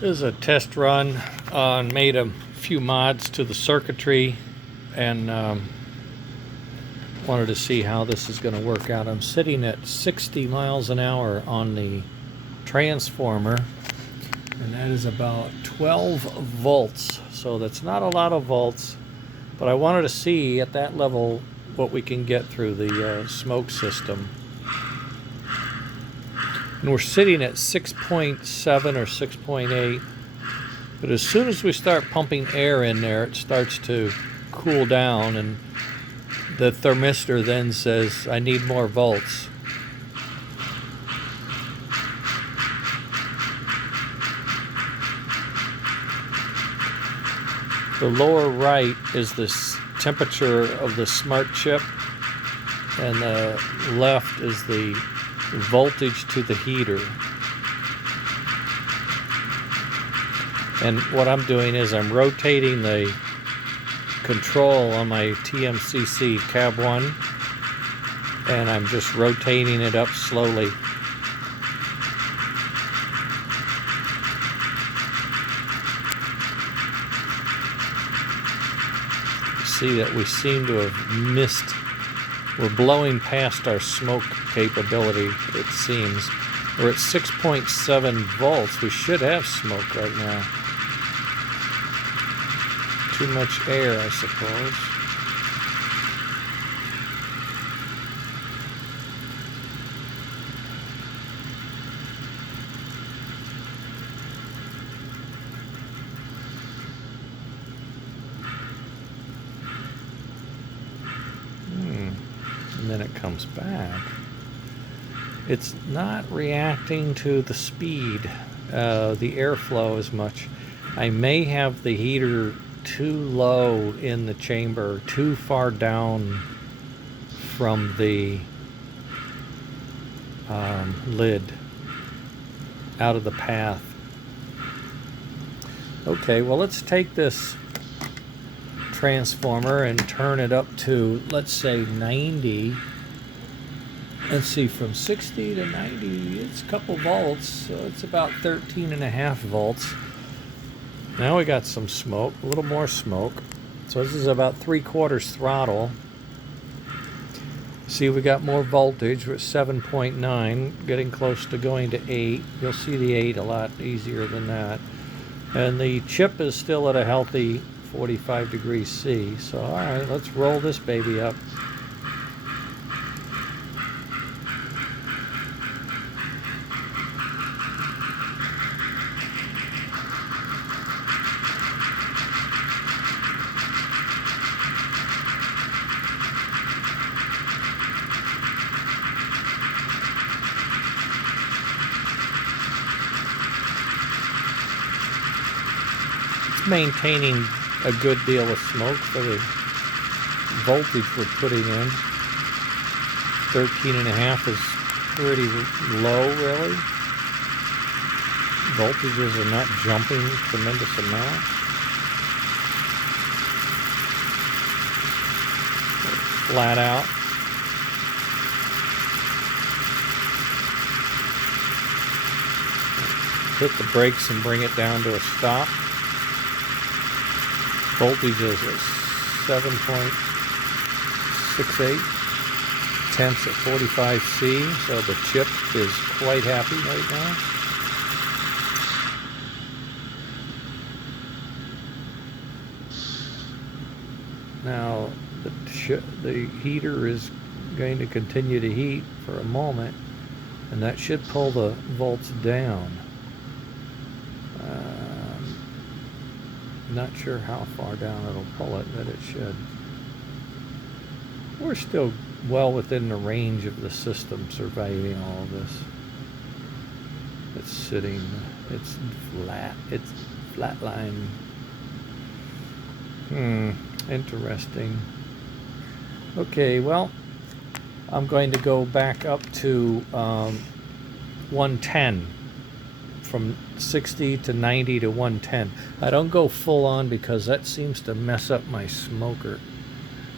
This is a test run on made a few mods to the circuitry and wanted to see how this is going to work out. I'm sitting at 60 miles an hour on the transformer, and that is about 12 volts, so that's not a lot of volts, but I wanted to see at that level what we can get through the smoke system. And we're sitting at 6.7 or 6.8, but as soon as we start pumping air in there, it starts to cool down, and the thermistor then says, I need more volts. The lower right is the temperature of the smart chip, and the left is the voltage to the heater. And what I'm doing is I'm rotating the control on my TMCC cab 1, and I'm just rotating it up slowly. You see that we seem to have missed. We're blowing past our smoke capability, it seems. We're at 6.7 volts. We should have smoke right now. Too much air, I suppose. And then it comes back. It's not reacting to the speed, the airflow as much. I may have the heater too low in the chamber, too far down from the lid, out of the path. Okay, well, let's take this transformer and turn it up to, let's say, 90. Let's see, from 60 to 90, it's a couple volts, so it's about 13.5 volts. Now we got some smoke, a little more smoke. So this is about 3/4 throttle. See, we got more voltage. We're at 7.9, getting close to going to 8. You'll see the 8 a lot easier than that. And the chip is still at a healthy 45 degrees C. So, all right, let's roll this baby up. Maintaining a good deal of smoke for the voltage we're putting in. 13.5 is pretty low, really. Voltages are not jumping tremendous amount. Flat out. Hit the brakes and bring it down to a stop. Voltage is at 7.68, temps at 45 C, so the chip is quite happy right now. Now the heater is going to continue to heat for a moment, and that should pull the volts down. Not sure how far down it'll pull it, but it should. We're still well within the range of the system surviving all of this. It's sitting, it's flatline. Interesting. Okay, well, I'm going to go back up to 110. From 60 to 90 to 110. I don't go full on because that seems to mess up my smoker.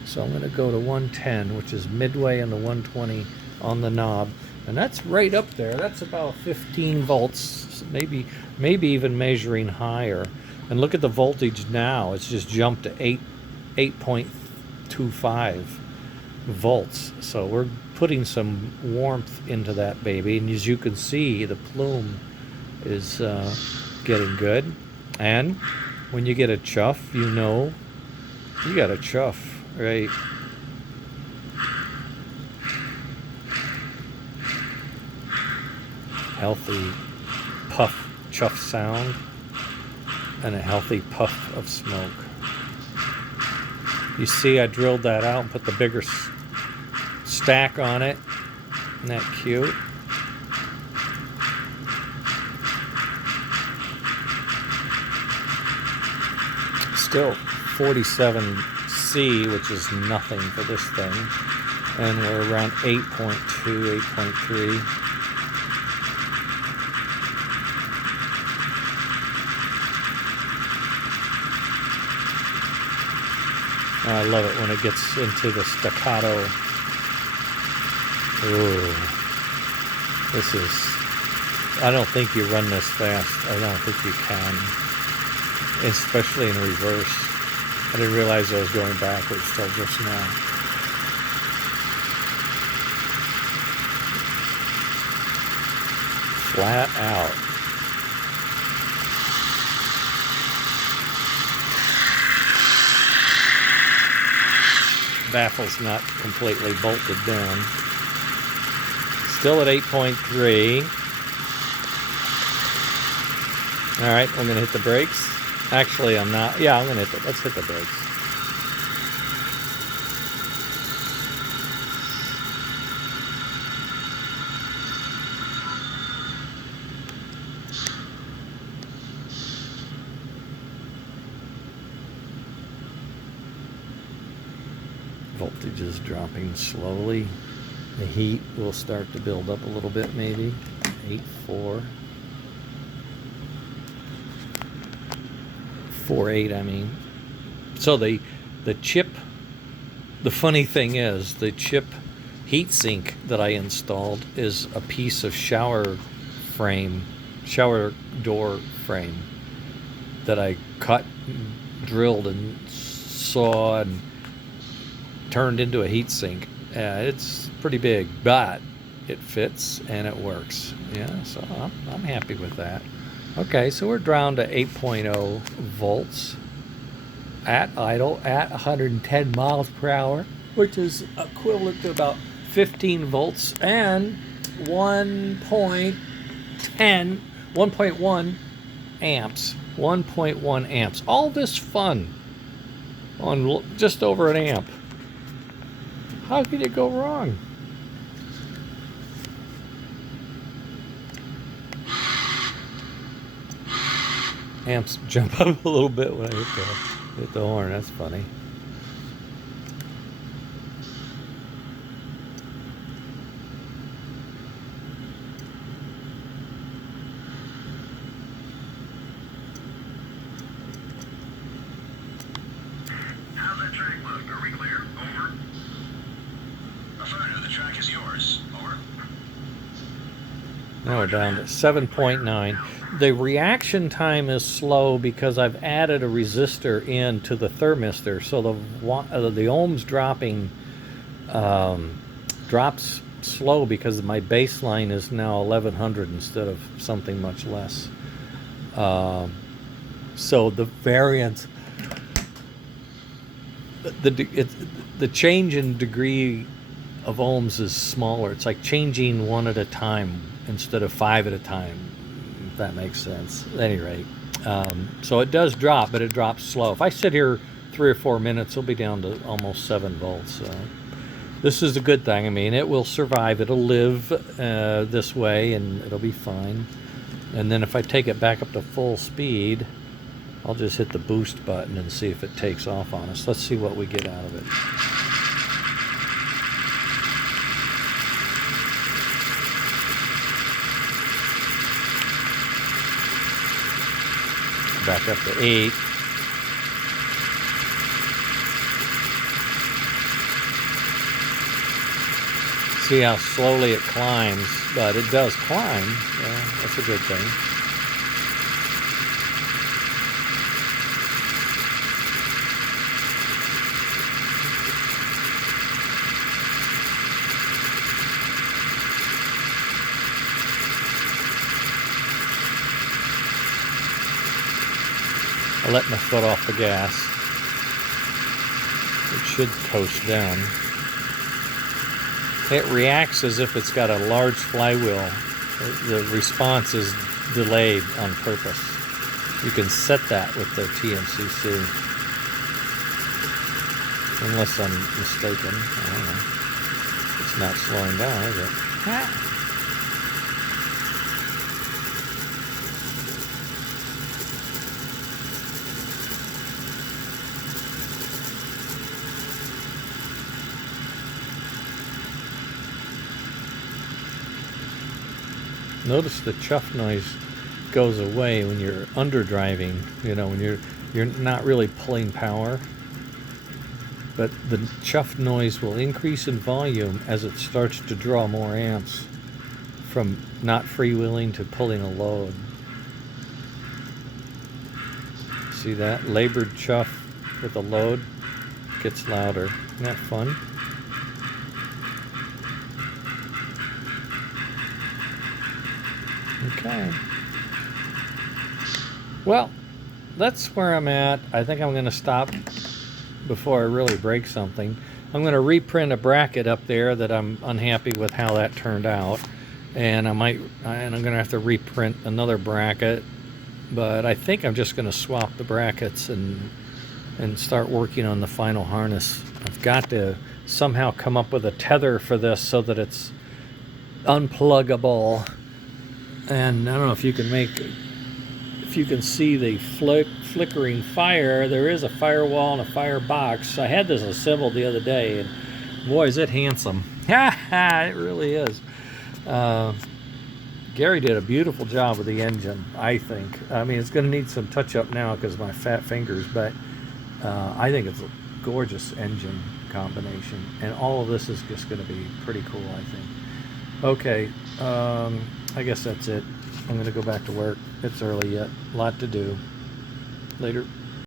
So I'm going to go to 110, which is midway in the 120 on the knob. And that's right up there. That's about 15 volts, maybe even measuring higher. And look at the voltage now. It's just jumped to 8.25 volts. So we're putting some warmth into that baby. And as you can see, the plume is getting good. And when you get a chuff, you know you got a chuff, right? Healthy puff chuff sound and a healthy puff of smoke. You see, I drilled that out and put the bigger stack on it. Isn't that cute? Still 47C, which is nothing for this thing. And we're around 8.2, 8.3. I love it when it gets into the staccato. Ooh. This is, I don't think you run this fast. I don't think you can. Especially in reverse. I didn't realize I was going backwards till just now. Flat out. Baffle's not completely bolted down. Still at 8.3. All right, I'm gonna hit the brakes. Actually, I'm not. Yeah, I'm gonna hit the. Let's hit the brakes. Voltage is dropping slowly. The heat will start to build up a little bit, maybe. 8.4. 4.8, I mean. So the chip, the funny thing is, the chip heatsink that I installed is a piece of shower door frame that I cut, drilled, and sawed and turned into a heatsink. It's pretty big, but it fits and it works. Yeah, so I'm happy with that. Okay, so we're down to 8.0 volts at idle at 110 miles per hour, which is equivalent to about 15 volts and 1.1 amps. 1.1 amps. All this fun on just over an amp. How can you go wrong? Amps jump up a little bit when I hit the horn. That's funny. How's that track look? Are we clear? Over. Affirmative, the track is yours. Over. Now we're down to 7.9. The reaction time is slow because I've added a resistor into the thermistor, so the ohms drops slow because my baseline is now 1100 instead of something much less. So the variance, the change in degree of ohms is smaller. It's like changing one at a time instead of 5 at a time, if that makes sense. At any rate, so it does drop, but it drops slow. If I sit here 3 or 4 minutes, it'll be down to almost 7 volts. So this is a good thing. I mean, it will survive. It'll live this way, and it'll be fine. And then if I take it back up to full speed, I'll just hit the boost button and see if it takes off on us. Let's see what we get out of it. Back up to 8. See how slowly it climbs, but it does climb. That's a good thing. I let my foot off the gas. It should coast down. It reacts as if it's got a large flywheel. The response is delayed on purpose. You can set that with the TMCC. Unless I'm mistaken. I don't know. It's not slowing down, is it? Ah. Notice the chuff noise goes away when you're under driving, you know, when you're not really pulling power. But the chuff noise will increase in volume as it starts to draw more amps from not freewheeling to pulling a load. See that? Labored chuff with a load gets louder. Isn't that fun? Okay. Well, that's where I'm at. I think I'm going to stop before I really break something. I'm going to reprint a bracket up there that I'm unhappy with how that turned out, and I'm going to have to reprint another bracket. But I think I'm just going to swap the brackets and start working on the final harness. I've got to somehow come up with a tether for this so that it's unpluggable. And I don't know if you can see the flickering fire. There is a firewall and a firebox. I had this assembled the other day, and boy, is it handsome. It really is. Gary did a beautiful job with the engine, I think. I mean, it's going to need some touch-up now because of my fat fingers, but I think it's a gorgeous engine combination. And all of this is just going to be pretty cool, I think. Okay, I guess that's it. I'm going to go back to work. It's early yet. A lot to do. Later.